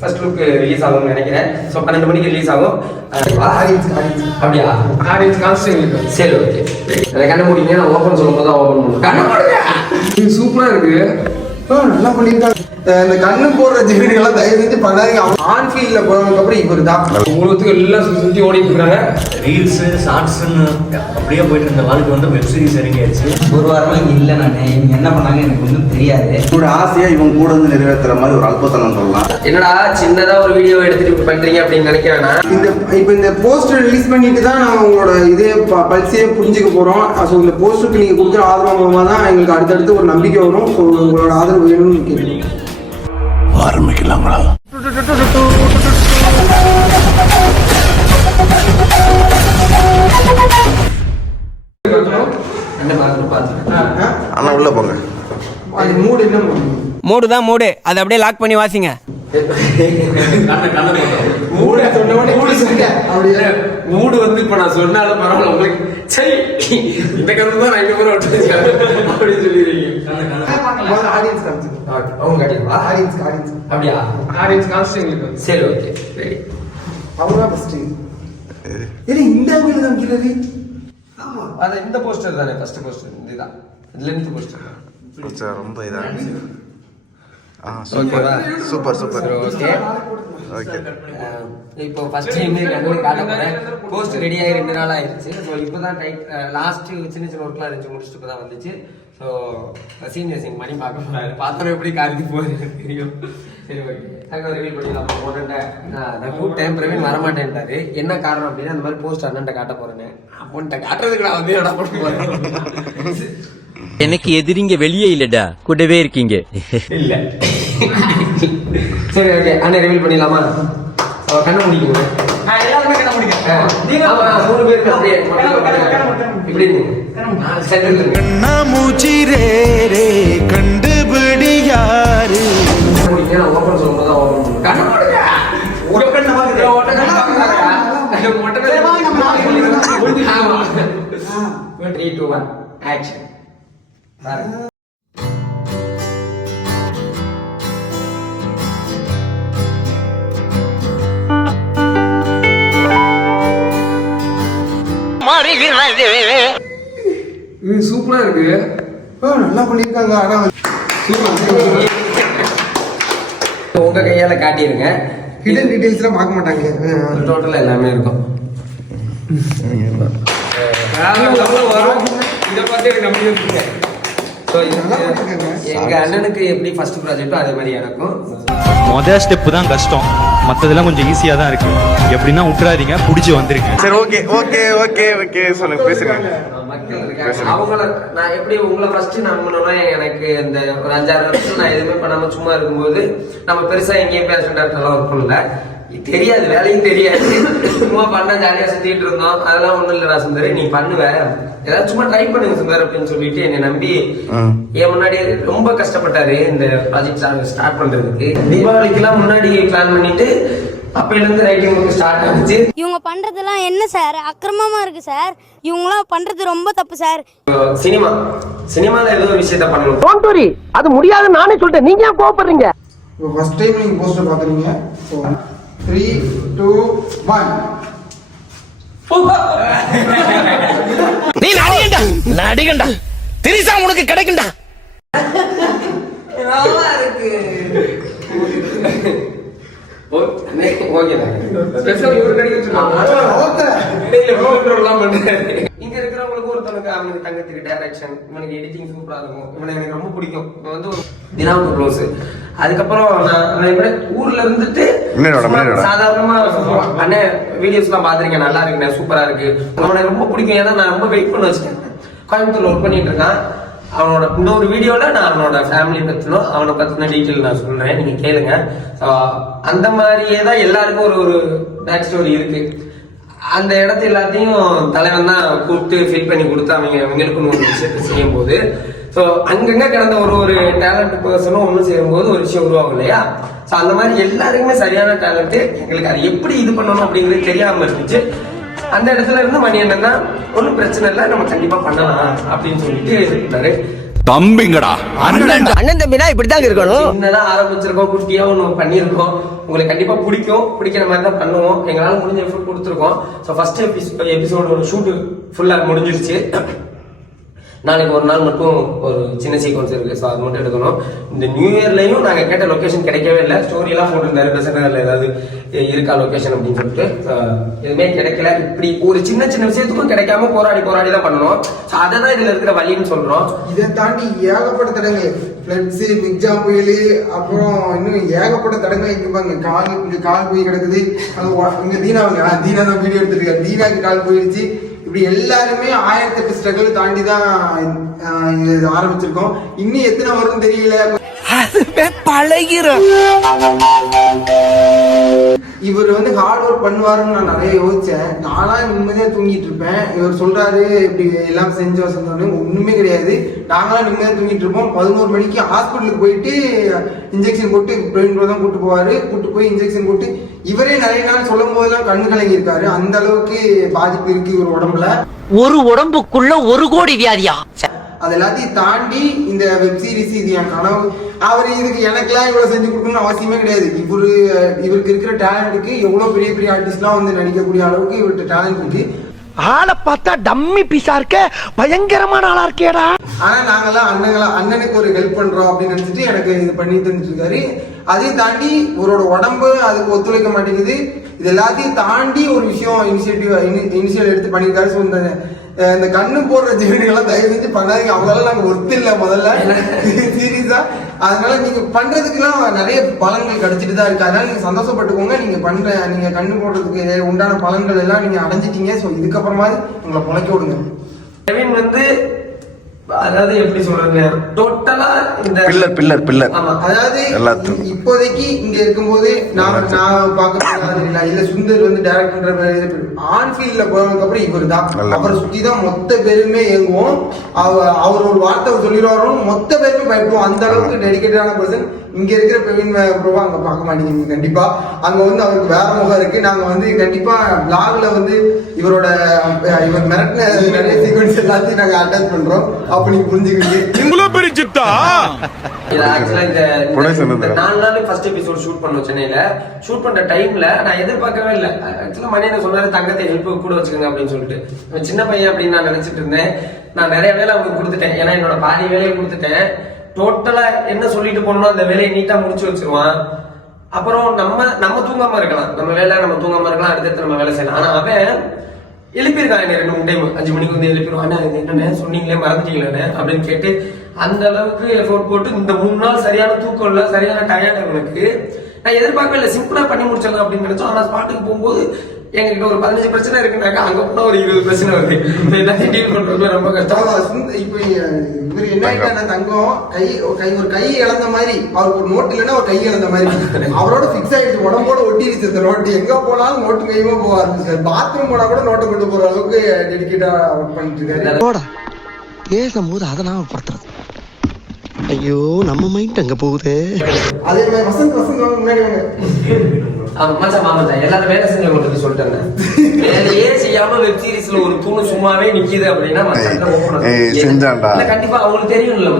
First look release ஆகும்னு நினைக்கிறேன். So 12 மணிக்கு ரிலீஸ் ஆகும். அப்படியா? Orange constant. சரி, ஓகே. அதை கண்ண முடியுங்க. நான் ஓப்பன் சொல்லும் போது தான் ஓப்பன் பண்ணுவேன். கண்ண முடியுங்க. சூப்பராக இருக்கு. நல்லா பண்ணியிருக்காங்க. இந்த கண்ணு போடுற ஜெமினிகள்லாம் தயவு செஞ்சு பண்ணாதீங்க. ஆன்ஃபீல்டில் போனதுக்கு அப்புறம் இவர் தான் உலகத்துக்கு எல்லாம் சுற்றி ஓடிட்டு இருக்காங்க. ரீல்ஸு ஷார்ட்ஸுன்னு அப்படியே போயிட்டு இருந்த வாழ்க்கை வந்து வெப் சீரிஸ் இறங்கியாச்சு. ஒரு வாரமா இங்கே இல்லை. நான் இவங்க என்ன பண்ணாங்க எனக்கு ஒன்றும் தெரியாது. என்னோட ஆசையா இவங்க கூட வந்து நிறைவேற்றுற மாதிரி ஒரு அல்பத்தனம் சொல்லலாம். என்னடா சின்னதா ஒரு வீடியோ எடுத்துட்டு பண்றீங்க அப்படின்னு நினைக்கிறேன்னா, இப்போ இந்த போஸ்டர் ரிலீஸ் பண்ணிட்டு தான் நாங்கள் உங்களோட இதே பல்ஸையே புரிஞ்சுக்க போகிறோம். ஸோ இந்த போஸ்டருக்கு நீங்கள் கொடுக்குற ஆதரவு மூலமாக தான் எங்களுக்கு அடுத்தடுத்து ஒரு நம்பிக்கை வரும். ஸோ உங்களோட ஆதரவு வேணும்னு கேட்குறீங்க. ஆரம்பிக்கலாங்களா? அண்ணா உள்ள போங்க. அது மூடு என்ன மூடு? மூடு தான் மூடு. அதை அப்படியே லாக் பண்ணி வாசிங்க. மூடு வந்து இப்ப நான் சொன்னாலும் பரவாயில்ல உங்களுக்கு. சரி, இந்த கருத்து தான் நான் இன்னும் அப்படின்னு சொல்லிடுறீங்க. ஆடியன்ஸ் காமிச்சு அவங்க காட்டிடுவா? ஆடியன்ஸ் அப்படியா? Orange constant. சரி, ஓகே. ரெடி. அவங்க தான் ஃபர்ஸ்ட். ஏய், இந்த ஆங்கிள் தான் கிளறி. ஆமா, அது இந்த போஸ்டர் தானே. ஃபர்ஸ்ட் போஸ்டர் இதுதான். லென்த் போஸ்டர் ரொம்ப இதா. Super super. Okay okay. இப்போ ஃபர்ஸ்ட் இமேஜ் கண்டு காட்ட போறேன். போஸ்ட் ரெடி ஆகி 2 நாள் ஆயிடுச்சு. ஸோ இப்போதான் லாஸ்ட் சின்ன ஒர்க்லாம் இருந்துச்சு, முடிச்சுட்டு இப்போ தான் வந்துச்சு. ஸோ சீனியர் சிங் மணி பார்க்க போறாரு. பார்த்தோம் எப்படி கார்த்தி போகுது தெரியும். சரி, ஓகே. நாங்கள் ரிவீல் பண்ணிடலாம். போட்டேன் நான் கூப்பிட்டேன். பிரவீன் வரமாட்டேன்ட்டாரு. என்ன காரணம் அப்படின்னா, அந்த மாதிரி போஸ்ட் அண்ணன்ட்ட காட்ட போறேன்னு. அம்மன்ட்ட காட்டுறதுக்கு நான் வந்து இடம் போட்டு போறேன். எனக்கு எதிரிங்க வெளியே இல்லடா, கூடவே இருக்கீங்க. இல்ல. சரி, ஓகே. அண்ணன் ரிவீல் பண்ணிடலாமா? கண்ண முடிக்கும். எல்லாருமே கண்ண முடிக்கும். 3 பேருக்கு அப்படியே இப்படி கண்டுபிடி யாரு ஓப்பன் சொல்லும் போது ஓப்பன் பண்ணுங்க. ஆக்ஷன். இது சூப்பரா இருக்கு. நல்லா பண்ணியிருக்காங்க. ஆனால் உங்க கையால காட்டிடுங்க. ஹிடன் டீடைல்ஸ்லாம் பார்க்க மாட்டாங்க. டோட்டலா எல்லாமே இருக்கும். இதை பார்த்து எனக்கு நம்பி இருக்குங்க. எங்க அண்ணனுக்கு எப்படி ஃபர்ஸ்ட் ப்ராஜெக்டோ அதே மாதிரி எனக்கும். மொதல் ஸ்டெப்பு தான் கஷ்டம், மற்றதெல்லாம் கொஞ்சம் ஈஸியாக தான் இருக்கு. எப்படின்னா விட்டுறாதீங்க, பிடிச்சி வந்துருங்க. சரி, ஓகே ஓகே ஓகே ஓகே சொல்லுங்க, பேசுங்க. மக்கள் இருக்காங்க. அவங்கள நான் எப்படி உங்களை ஃபர்ஸ்ட் நம்பணும்னா, எனக்கு இந்த ஒரு 5-6 வருஷம் நான் எதுவுமே பண்ணாம சும்மா இருக்கும்போது நம்ம பெருசா எங்கேயும் பேஷண்டாக ஒர்க் பண்ணல. தெரியாது, வேலையும் தெரியாது. சும்மா பண்ண ஜாலியா சுத்திட்டு இருந்தோம். அதெல்லாம் ஒண்ணும் இல்லடா சுந்தர், நீ பண்ணுவ, ஏதாவது சும்மா ட்ரை பண்ணுங்க சுந்தர் அப்படின்னு சொல்லிட்டு என்னை நம்பி என் முன்னாடி ரொம்ப கஷ்டப்பட்டாரு இந்த ப்ராஜெக்ட் ஸ்டார்ட் பண்றதுக்கு. தீபாவளிக்கெல்லாம் முன்னாடி பிளான் பண்ணிட்டு அப்பையில இருந்து ரைட்டிங் ஒர்க் ஸ்டார்ட் ஆச்சு. இவங்க பண்றதெல்லாம் என்ன சார் அக்கிரமமா இருக்கு சார். இவங்களாம் பண்றது ரொம்ப தப்பு சார். சினிமால ஏதோ ஒரு விஷயத்த பண்ணணும். டோன்ட் வரி, அது முடியாது நானே சொல்லிட்டேன். நீங்க ஏன் கோவப்படுறீங்க? இப்போ ஃபர்ஸ்ட் டைம் நீங்க போஸ்டர் பாக்குறீங்க. 3 2 1. நீ நடிகண்டா திரிசா உனக்கு கிடைக்கும்டா. நல்லா இருக்கு. இங்க இருக்கிறவங்களுக்கு ஒருத்தனுக்கு அவனுக்கு தங்கத்துக்கு டைரக்ஷன், இவனுக்கு எடிட்டிங் சூப்பரா இருக்கும், இவனை எனக்கு ரொம்ப பிடிக்கும். இப்போ வந்து ஒரு தினாவுக்கு க்ளோஸ். அதுக்கப்புறம் நான் ஊர்ல இருந்துட்டு சாதாரணமா அண்ணே வீடியோஸ் எல்லாம் பாத்துருக்கேன், நல்லா இருக்குண்ணே, சூப்பரா இருக்கு, அவனை ரொம்ப பிடிக்கும். ஏன்னா நான் ரொம்ப வெயிட் பண்ண வச்சுட்டேன். கோயம்புத்தூர்ல ஒர்க் பண்ணிட்டு இருக்கான். அவனோட இந்த ஒரு வீடியோல நான் அவனோட ஃபேமிலி பத்தினோ அவனை பத்தின டீட்டெயில் நான் சொல்றேன், நீங்க கேளுங்க. அந்த மாதிரியே தான் எல்லாருக்கும் ஒரு பேக் ஸ்டோரி இருக்கு. அந்த இடத்த எல்லாத்தையும் தலைவன் தான் கூப்பிட்டு ஃபில் பண்ணி கொடுத்து அவங்களுக்குன்னு ஒரு விஷயத்த செய்யும் போது, ஸோ அங்கங்க கிடந்த ஒரு டேலண்ட் பர்சனும் ஒன்றும் செய்யும் போது ஒரு விஷயம் உருவாகும் இல்லையா. ஸோ அந்த மாதிரி எல்லாருக்குமே சரியான டேலண்ட், எங்களுக்கு அதை எப்படி இது பண்ணணும் அப்படிங்கிறது தெரியாம இருந்துச்சு. அந்த இடத்துல இருந்து மணி என்னன்னா ஒன்றும் பிரச்சனை இல்லை, நம்ம கண்டிப்பா பண்ணலாம் அப்படின்னு சொல்லிட்டு இருந்தாரு. தம்பிங்கடா அண்ணன் தம்பினா இப்படிதாங்க இருக்கணும். சின்னதா ஆரம்பிச்சிருக்கோம், குட்டியா ஒன்று பண்ணியிருக்கோம். உங்களுக்கு கண்டிப்பா பிடிக்கும், பிடிக்கிற மாதிரி தான் பண்ணுவோம். எங்களால முடிஞ்ச எஃபர்ட் கொடுத்துருக்கோம். ஸோ ஃபர்ஸ்ட் எபிசோடு ஒரு ஷூட்டு ஃபுல்லாக முடிஞ்சிருச்சு. நாளைக்கு ஒரு நாள் மட்டும் ஒரு சின்ன சீக்வன்ஸ் இருக்கு, ஸோ அது மட்டும் எடுக்கணும். இந்த நியூ இயர்லயும் நாங்கள் கேட்ட லொகேஷன் கிடைக்கவே இல்லை. ஸ்டோரியெல்லாம் போட்டுருந்தாரு பெசனரில் ஏதாவது இருக்கா லொகேஷன் அப்படின்னு சொல்லிட்டு எதுவுமே கிடைக்கல. இப்படி ஒரு சின்ன சின்ன விஷயத்துக்கும் கிடைக்காம போராடி தான் பண்ணணும். ஸோ அதை தான் இதுல இருக்கிற வழின்னு சொல்றோம். இதை தாண்டி ஏகப்பட்ட தடங்கள், ஃப்ளட்ஸு, மிக்ஜா புயல், அப்புறம் இன்னும் ஏகப்பட்ட தடங்கள். இங்க பாருங்க, இங்க கால் போய் கிடக்குது. இங்க தீனா தான் வீடியோ எடுத்துருக்காரு. தீனாக்கு கால் போயிடுச்சு. இப்படி எல்லாருமே 1008 ஸ்ட்ரகிள் தாண்டி தான் இது ஆரம்பிச்சிருக்கோம். இன்னும் எத்தனை வரும்னு தெரியல. பழகிறோம். இவர் வந்து ஹார்ட் ஒர்க் பண்ணுவாருன்னு நான் நிறைய யோசிச்சேன். நானா நிம்மதியா தூங்கிட்டு இருப்பேன். இவர் சொல்றாரு இப்படி எல்லாம் செஞ்சோன்னு, ஒண்ணுமே கிடையாது. நாங்களாம் நிம்மதியா தூங்கிட்டு இருப்போம். 11 மணிக்கு ஹாஸ்பிட்டலுக்கு போயிட்டு இன்ஜெக்ஷன் போட்டு பிரவீன் ப்ரோ தான் கூட்டு போவாரு. கூட்டு போய் இன்ஜெக்ஷன் போட்டு இவரே நிறைய நாள் சொல்லும் போதெல்லாம் கண்ணு கலங்கி இருக்காரு. அந்த அளவுக்கு பாதிப்பு இருக்கு இவர் உடம்புல. ஒரு உடம்புக்குள்ள 1 கோடி வியாதியா? அது எல்லாத்தையும் தாண்டி இந்த வெப் சீரிஸ் இது என் கனவு. அவர் இதுக்கு எனக்கெல்லாம் இவ்வளவு செஞ்சு கொடுக்கணும்னு அவசியமே கிடையாது. இவருக்கு இருக்கிற டேலண்ட்டுக்கு எவ்வளவு பெரிய பெரிய ஆர்டிஸ்ட்லாம் வந்து நடிக்கக்கூடிய அளவுக்கு இவர்கிட்ட டேலண்ட் இருக்கு. ஆளை பார்த்தா டம்மி பீஸா இருக்க, பயங்கரமான ஆளா இருக்கேடா. ஆனா நாங்கெல்லாம் அண்ணனுக்கு ஒரு ஹெல்ப் பண்றோம் அப்படின்னு நினைச்சிட்டு எனக்கு இது பண்ணி தந்துட்டு இருக்காரு. அதையும் தாண்டி இவரோட உடம்பு அதுக்கு ஒத்துழைக்க மாட்டேங்குது. இது எல்லாத்தையும் தாண்டி ஒரு விஷயம் இனிஷியல் எடுத்து பண்ணியிருக்காரு. ஸோ இந்த கண்ணு போடுற ஜீவனிகள்லாம் தயவு செஞ்சு பண்ணாதீங்க. அவங்களால நாங்க ஒர்த்து இல்லை முதல்ல சீரியஸா. அதனால நீங்க பண்றதுக்குலாம் நிறைய பலன்கள் கிடைச்சிட்டு தான் இருக்கு. அதனால நீங்க சந்தோஷப்பட்டுக்கோங்க. நீங்க கண்ணு போடுறதுக்கு உண்டான பலன்கள் எல்லாம் நீங்க அடைஞ்சிட்டீங்க. ஸோ இதுக்கப்புறமாவது உங்களை பொழைக்க விடுங்க. பிரவீன் வந்து அதாவது எப்படி சொல்றது, டோட்டலா இந்த பில்லர் ஆமா, அதாவது இப்போதைக்கு இங்க இருக்கும்போது நான் பார்க்க இல்ல சுந்தர் வந்து டைரக்டர் ஆன் ஃபீல்ட்ல போனதுக்கு அப்புறம் இவர் தான். அப்புறம் சுத்தி தான் மொத்த பேருமே இயங்குவோம். அவர் ஒரு வார்த்தை சொல்லிடுவாரோ மொத்த பேருமே பயப்படுவோம். அந்த அளவுக்கு டெடிகேட்டான பர்சன். இங்க இருக்கிற பிரவீன் ப்ரோவா அங்க பார்க்க மாட்டீங்க கண்டிப்பா. அங்க வந்து அவருக்கு வேற முகம் இருக்கு. நாங்க வந்து கண்டிப்பா பிளாக்ல வந்து இவர் மிரட்டின நிறைய சீக்வன்ஸ் எல்லாத்தையும் நாங்க அட்டாச் பண்றோம். அப்ப நீங்க புரிஞ்சுக்கிட்டு இவ்வளவு பெரிய சித்தா. இது ஆக்சுவலா இந்த 4 நாள் ஃபர்ஸ்ட் எபிசோட் ஷூட் பண்ணோம் சென்னையில. ஷூட் பண்ற டைம்ல நான் எதிர்பார்க்கவே இல்லை. ஆக்சுவலா மணி என்ன சொன்னாரு, தங்கத்தை ஹெல்ப் கூட வச்சுக்கோங்க அப்படின்னு சொல்லிட்டு. சின்ன பையன் அப்படின்னு நான் நினைச்சிட்டு இருந்தேன். நான் நிறைய வேலை அவனுக்கு கொடுத்துட்டேன். ஏன்னா என்னோட பாதி வேலையை கொடுத்துட்டேன். டோட்டலா என்ன சொல்லிட்டு போனோம் அந்த வேலையை நீட்டா முடிச்சு வச்சிருவான். அப்புறம் நம்ம தூங்காம இருக்கலாம், நம்ம வேலை நம்ம தூங்காம இருக்கலாம், அடுத்தடுத்து நம்ம வேலை செய்யலாம். ஆனா அவன் எழுப்பியிருக்கான் என்ன 2 டைம் 5 மணிக்கு வந்து எழுப்பிடுவான். என்னன்னு சொன்னீங்களே மறந்துட்டீங்களே அப்படின்னு கேட்டு அந்த அளவுக்கு எஃபோர்ட் போட்டு இந்த 3 நாள் சரியான தூக்கம் இல்ல, சரியான டயர்ட் அவனுக்கு. நான் எதிர்பார்க்கவே இல்லை, சிம்பிளா பண்ணி முடிச்சிடலாம் அப்படின்னு நினைச்சோம். ஆனா ஸ்பாட்டுக்கு போகும்போது எங்ககிட்ட ஒரு 15 பிரச்சனை இருக்குனாக்கா அங்க போனா ஒரு 20 பிரச்சனை வருது. எல்லாத்தையும் டீல் பண்றதுல ரொம்ப கஷ்டம். இப்ப இவர் என்ன ஆயிட்டா தங்கம் ஒரு கை இழந்த மாதிரி, அவருக்கு ஒரு நோட்டு இல்லைன்னா ஒரு கை இழந்த மாதிரி அவரோட பிக்ஸ் ஆயிடுச்சு. உடம்போட ஒட்டிடுச்சு இந்த நோட்டு. எங்க போனாலும் நோட்டு கையுமா போக ஆரம்பிச்சாரு. பாத்ரூம் போனா கூட நோட்டை கொண்டு போற அளவுக்கு டெடிகேட்டா ஒர்க் பண்ணிட்டு இருக்காரு. பேசும்போது அதை நான் படுத்துறது. ஐயோ நம்ம மைண்ட் அங்க போகுது. அதே மாதிரி வசந்த் முன்னாடி வாங்க. எல்லாரும் வேலை செஞ்ச மட்டும் சொல்லிட்டாங்க. வேலையே செய்யாம வெப் சீரிஸ்ல ஒரு தூணு சும்மாவே நிக்குது அப்படின்னா கண்டிப்பா அவங்களுக்கு தெரியும்ல.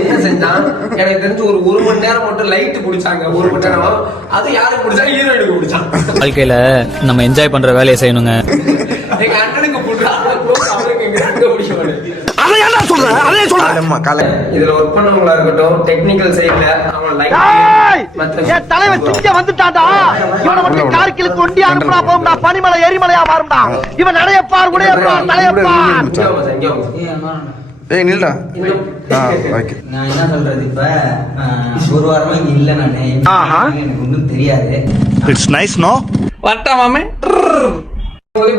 என்ன செஞ்சான் எனக்கு தெரிஞ்சு ஒரு மணி நேரம் மட்டும் லைட் பிடிச்சாங்க. 1 மணி நேரம் அது யாருக்கு பிடிச்சா, ஹீரோயினுக்கு பிடிச்சான். வாழ்க்கையில நம்ம என்ஜாய் பண்ற வேலையை செய்யணுங்க. எங்க அண்ணனுக்கு இதுல ஒர்க் பண்ணவங்களா இருக்கட்டும், டெக்னிக்கல் சைட்ல அவங்க தலைவர் திங்க வந்துட்டாடா. இவனை மட்டும் கார்கிலுக்கு ஒண்டி அனுப்புனா போகும்டா, பனிமலை எரிமலையா மாறும்டா. இவன் நடையப்பார் உடையப்பார் தலையப்பார். ஏய் நில்டா. நான் என்ன சொல்றது, இப்ப 1 வாரமா இங்க இல்ல நானு. எனக்கு ஒன்றும் தெரியாது. It's nice no. வரட்டா மாமே.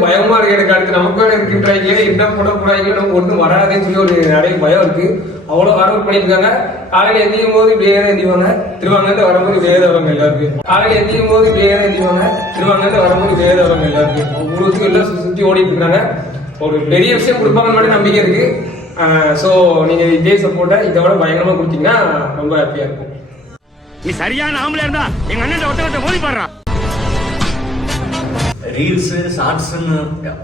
பயமா இருக்கு எனக்கு. அடுத்து நமக்கு இருக்கின்றாங்க என்ன போட போறாங்க, நம்ம ஒன்றும் வராதுன்னு சொல்லி ஒரு நிறைய பயம் இருக்கு. அவ்வளவு ஹார்ட் பண்ணிருக்காங்க. காலையில எந்திக்கும் போது இப்படியே எந்திவாங்க, திருவாங்க வரும்போது இப்படியே வருவாங்க எல்லாருக்கும். காலையில எந்திக்கும் போது இப்படியே எந்திவாங்க, திருவாங்க வரும்போது இப்படியே வருவாங்க எல்லாருக்கும். ஊருக்கு எல்லாம் சுத்தி ஓடிட்டு இருக்காங்க. ஒரு பெரிய விஷயம் கொடுப்பாங்கன்னு மட்டும் நம்பிக்கை இருக்கு. ஸோ நீங்க இதே சப்போர்ட்டை இதை விட பயங்கரமா கொடுத்தீங்கன்னா ரொம்ப ஹாப்பியா இருக்கும். நீ சரியான ஆம்பளை இருந்தா எங்க அண்ணன் ஒருத்தவங்க மோதி பாடுறான். ரீல்ஸு ஷார்ட்ஸ்ன்னு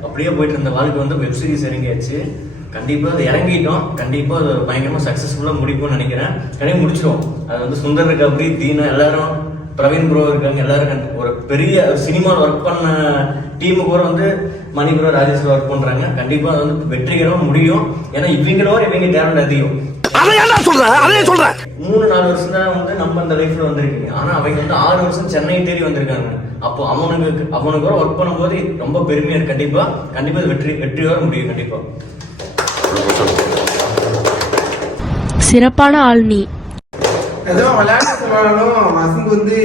அப்படியே போயிட்டு இருந்த வாழ்க்கை வந்து வெப் சீரிஸ் இறங்கியாச்சு. கண்டிப்பா அது இறங்கிட்டோம். கண்டிப்பா அது பயங்கரமா சக்சஸ்ஃபுல்லா முடிப்போம்னு நினைக்கிறேன். கண்டிப்பா முடிச்சிருவோம். அது வந்து சுந்தர் கபடி தீனா எல்லாரும், பிரவீன் ப்ரோ இருக்காங்க, எல்லாரும் ஒரு பெரிய சினிமாவில் ஒர்க் பண்ண டீமு கூட வந்து மணி ப்ரோ, ராஜேஷ் ப்ரோ ஒர்க் பண்றாங்க. கண்டிப்பா அது வந்து வெற்றிகரமா முடியும். ஏன்னா இவங்களோட இவங்க டேலண்ட் அதிகம். 3-4 வருஷம் தான் வந்து நம்ம அந்த லைஃப்ல வந்திருக்கீங்க. ஆனா அவங்க வந்து 6 வருஷம் சென்னை தேடி வந்திருக்காங்க. அப்போ அவனுக்கு கூட ஒர்க் பண்ணும்போது ரொம்ப பெருமையா இருக்கு. கண்டிப்பா வெற்றியோட முடியும். கண்டிப்பா சிறப்பான ஆள் நீ. ஏதோ விளையாட்டு சொன்னாலும் வசந்த் வந்து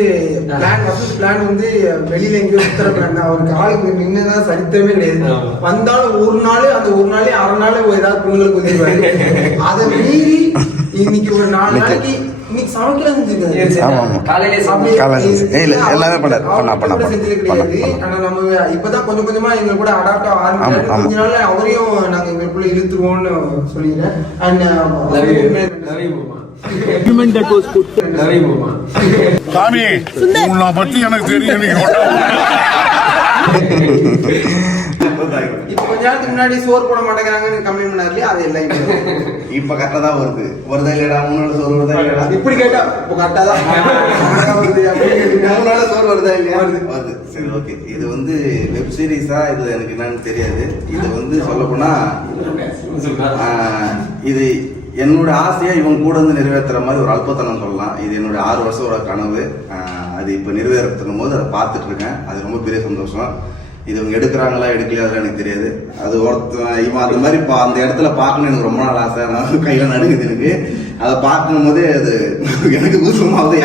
பிளான் வந்து வெளியில எங்கேயோ சுத்துற பிளான். அவருக்கு ஆளுக்கு நின்னுதான் சரித்திரமே கிடையாது. வந்தாலும் ஒரு நாள் அரை நாள் ஏதாவது பொங்கலுக்கு வந்துருவாரு. அதை மீறி இன்னைக்கு ஒரு 4 நாளைக்கு இன்னைக்கு சமைக்கலாம் செஞ்சிருக்காரு. கிடையாது. ஆனா நம்ம இப்பதான் கொஞ்சம் கொஞ்சமா எங்க கூட அடாப்ட் ஆரம்பிச்சு கொஞ்ச நாள்ல அவரையும் நாங்க எங்களுக்குள்ள இழுத்துருவோம்னு சொல்லிடுறேன். அண்ட் சாமி உன்னை பத்தி எனக்கு தெரியும். இப்ப கொஞ்ச நேரத்துக்கு முன்னாடி சோறு போட மாட்டேங்கிறாங்கன்னு கம்ப்ளைண்ட் பண்ணாரு. அது எல்லாம் இப்ப கரெக்டா தான் வருதா இல்லடா 3 நாள் சோறு வருதா இல்லடா இப்படி கேட்டா இப்ப கரெக்டா தான் வருது. 3 நாள் சோறு வருதா இல்லையா வருது. சரி, ஓகே. இது வந்து வெப் சீரிஸா இது எனக்கு என்னன்னு தெரியாது. இது வந்து சொல்ல போனா இது என்னோட ஆசையா இவங்க கூட வந்து நிறைவேற்றுற மாதிரி ஒரு அல்பத்தனம் சொல்லலாம். இது என்னோட 6 வருஷம் ஒரு கனவு. அது இப்போ நிறைவேறத்தும் போது அதை பார்த்துட்டு இருக்கேன். அது ரொம்ப பெரிய சந்தோஷம். இது இவங்க எடுக்கிறாங்களா எடுக்கலையா அதெல்லாம் எனக்கு தெரியாது. அது இவன் அந்த மாதிரி அந்த இடத்துல பார்க்கணும் எனக்கு ரொம்ப நாள் ஆசை. நான் கையில நடுங்குது எனக்கு. அதை பார்க்கும் போதே அது எனக்கு கூசமாவது.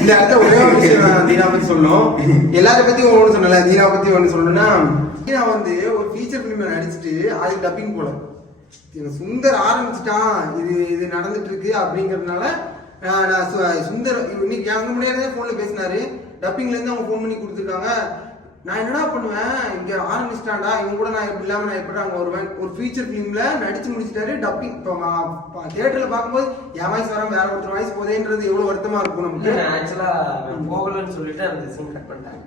இந்த இடத்துல ஒரே ஒரு விஷயம் தீனா பத்தி சொல்லணும். எல்லாரும் பத்தி ஒன்று சொன்னல, தீனா பத்தி ஒன்று சொல்லணும்னா, தீனா வந்து ஒரு ஃபீச்சர் ஃபிலிம் நடிச்சுட்டு அது டப்பிங் போல சுந்தர் ஆரம்பிச்சுட்டான், இது நடந்துட்டு இருக்கு அப்படிங்கறதுனால நான் சுந்தர் இன்னைக்கு எங்க முன்னாடியே போன்ல பேசினாரு. டப்பிங்ல இருந்து அவங்க போன் பண்ணி கொடுத்துருக்காங்க. நான் என்னடா பண்ணுவேன், இங்க ஆரம்பிச்சிட்டாண்டா இவங்க கூட நான் எப்படி இல்லாம நான் எப்படி அங்க வருவேன். ஒரு ஃபீச்சர் பிலிம்ல நடிச்சு முடிச்சிட்டாரு. டப்பிங் தியேட்டர்ல பார்க்கும்போது என் வாய்ஸ் வர வேற ஒருத்தர் வாய்ஸ் போதேன்றது எவ்வளவு வருத்தமா இருக்கும் நமக்கு. ஆக்சுவலா போகலன்னு சொல்லிட்டு அந்த சீன் கட் பண்ணிட்டாங்க.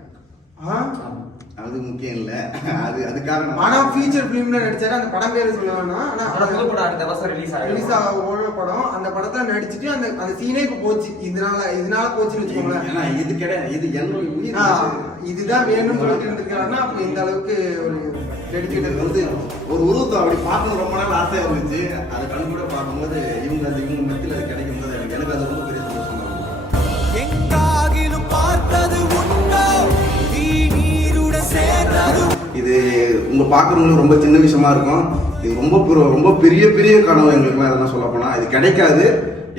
அது முக்கியம் இல்ல, அதுக்காக. ஆனா ஃபீச்சர் பிலிம்ல நடிச்சாரு. அந்த படம் பேரு சொல்லலாம்னா அடுத்த வருஷம் ரிலீஸ் ஆக படம். அந்த படத்துல நடிச்சுட்டு அந்த சீனே இப்ப போச்சு. இதனால போச்சுன்னு வச்சுக்கோங்களேன். இது கிடையாது, இது என்னோட இதுதான் வேணும்னு சொல்லிட்டு இருந்திருக்காருன்னா அப்ப இந்த அளவுக்கு ஒரு டெடிகேட்டட் வந்து ஒரு உருவத்தை அப்படி பார்க்கணும் ரொம்ப நாள் ஆசையா இருந்துச்சு. அதை கண் கூட பார்க்கும்போது இவங்க மத்தியில் அது கிடைக்கும் போது எனக்கு அது ரொம்ப பெரிய சந்தோஷமா இருக்கும். எங்காகிலும் பார்த்தது உண்டோ இது உங்க பாக்குறவங்களுக்கு ரொம்ப சின்ன விஷயமா இருக்கும். இது ரொம்ப பெரிய பெரிய கனவு எங்களுக்குலாம். அதெல்லாம் சொல்ல போனா இது கிடைக்காது.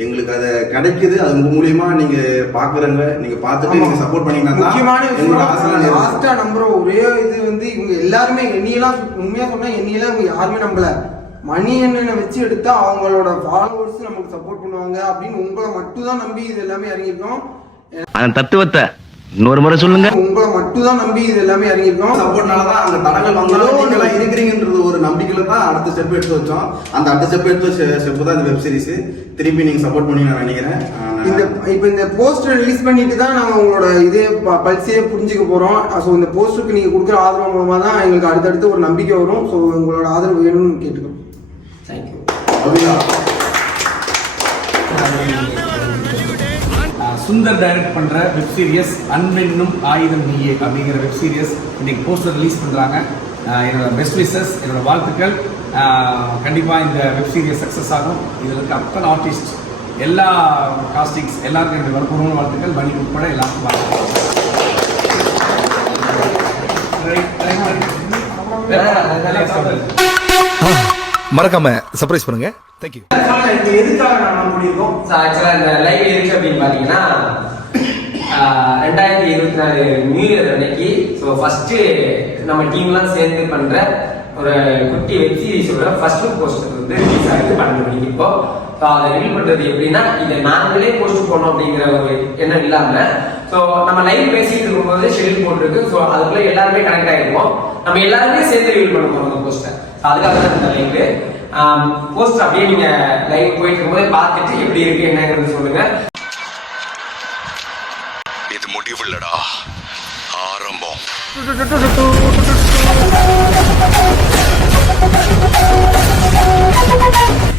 எங்களுக்கு அது கிடைக்குது. அது உங்க மூலியமா நீங்க பாக்குறவங்க, நீங்க பார்த்துட்டு நீங்க சப்போர்ட் பண்ணீங்கன்னா லாஸ்டா நம்புறோம். ஒரே இது வந்து இவங்க எல்லாருமே என்னையெல்லாம் உண்மையா சொன்னா என்னையெல்லாம் இவங்க யாருமே நம்பல. மணி என்ன வச்சு எடுத்தா அவங்களோட ஃபாலோவர்ஸ் நமக்கு சப்போர்ட் பண்ணுவாங்க அப்படின்னு உங்களை மட்டும் தான் நம்பி இது எல்லாமே இறங்கிருக்கோம். அந்த தத்துவத்தை இன்னொரு முறை சொல்லுங்க. உங்களை மட்டும் தான் நம்பி இது எல்லாமே இறங்கிருக்கோம். சப்போர்ட்னாலதான் அந்த தடங்கள் வந்தாலும் நீங்க இருக்கிறீங்கன்றது ஒரு நம்பிக்கையில தான் அடுத்த ஸ்டெப் எடுத்து வச்சோம். அந்த அடுத்த ஸ்டெப் எடுத்து ஸ்டெப் தான் இந்த வெப் சீரிஸ். திருப்பி நீங்க சப்போர்ட் பண்ணி நான் நினைக்கிறேன். இப்ப இந்த போஸ்டர் ரிலீஸ் பண்ணிட்டு தான் நாங்க உங்களோட இதே பல்ஸே புரிஞ்சுக்க போறோம். ஸோ இந்த போஸ்டருக்கு நீங்க கொடுக்குற ஆதரவு மூலமா தான் எங்களுக்கு அடுத்தடுத்து ஒரு நம்பிக்கை வரும். ஸோ உங்களோட ஆதரவு வேணும்னு கேட்டுக்கிறோம். தேங்க்யூ. சுந்தர் டைரக்ட் பண்ற வெப் சீரியஸ் அன்பென்னும் ஆயுதம் நீயே அப்படிங்கிற வெப் சீரியஸ் இன்னைக்கு போஸ்டர் ரிலீஸ் பண்றாங்க. என்னோட பெஸ்ட் விஷஸ், என்னோட வாழ்த்துக்கள். கண்டிப்பா இந்த வெப் சீரியஸ் சக்சஸ் ஆகும். இதுல இருக்க அத்தனை ஆர்டிஸ்ட், எல்லா காஸ்டிங்ஸ் எல்லாருக்கும் என்னுடைய வற்பூர்வமான வாழ்த்துக்கள். மணி உட்பட எல்லாருக்கும் வாழ்த்துக்கள். மறக்காம சர்ப்ரைஸ் பண்ணுங்க. தேங்க்யூ. எதுக்காக நான் முடியும் ஆக்சுவலா இந்த லைவ் இருக்கு அப்படின்னு பாத்தீங்கன்னா 2024 நியூ இயர் அன்னைக்கு ஃபர்ஸ்ட் நம்ம டீம்லாம் சேர்ந்து பண்ற ஒரு குட்டி வெப் சீரிஸோட ஃபர்ஸ்ட் போஸ்டர் வந்து ரிலீஸ் ஆகிட்டு 12 மணிக்கு. இப்போ அதை ரிலீஸ் பண்றது எப்படின்னா இதை நாங்களே போஸ்ட் பண்ணோம் அப்படிங்கிற ஒரு எண்ணம் இல்லாம நம்ம லைவ் பேசிட்டு இருக்கும்போது ஷெட்யூல் போட்டிருக்கு. ஸோ அதுக்குள்ள எல்லாருமே கனெக்ட் ஆகிருப்போம். நம்ம எல்லாருமே சேர்ந்து ரிவீல் பண்ண போறோம் அந்த போஸ்டர். அதுக்காக தான் இந்த லைவ் போஸ்ட். அப்படியே நீங்க லைவ் போயிட்டு இருக்கும்போது பார்த்துட்டு எப்படி இருக்கு என்னங்கிறது சொல்லுங்க. இது முடிவுள்ளடா, ஆரம்பம். சார்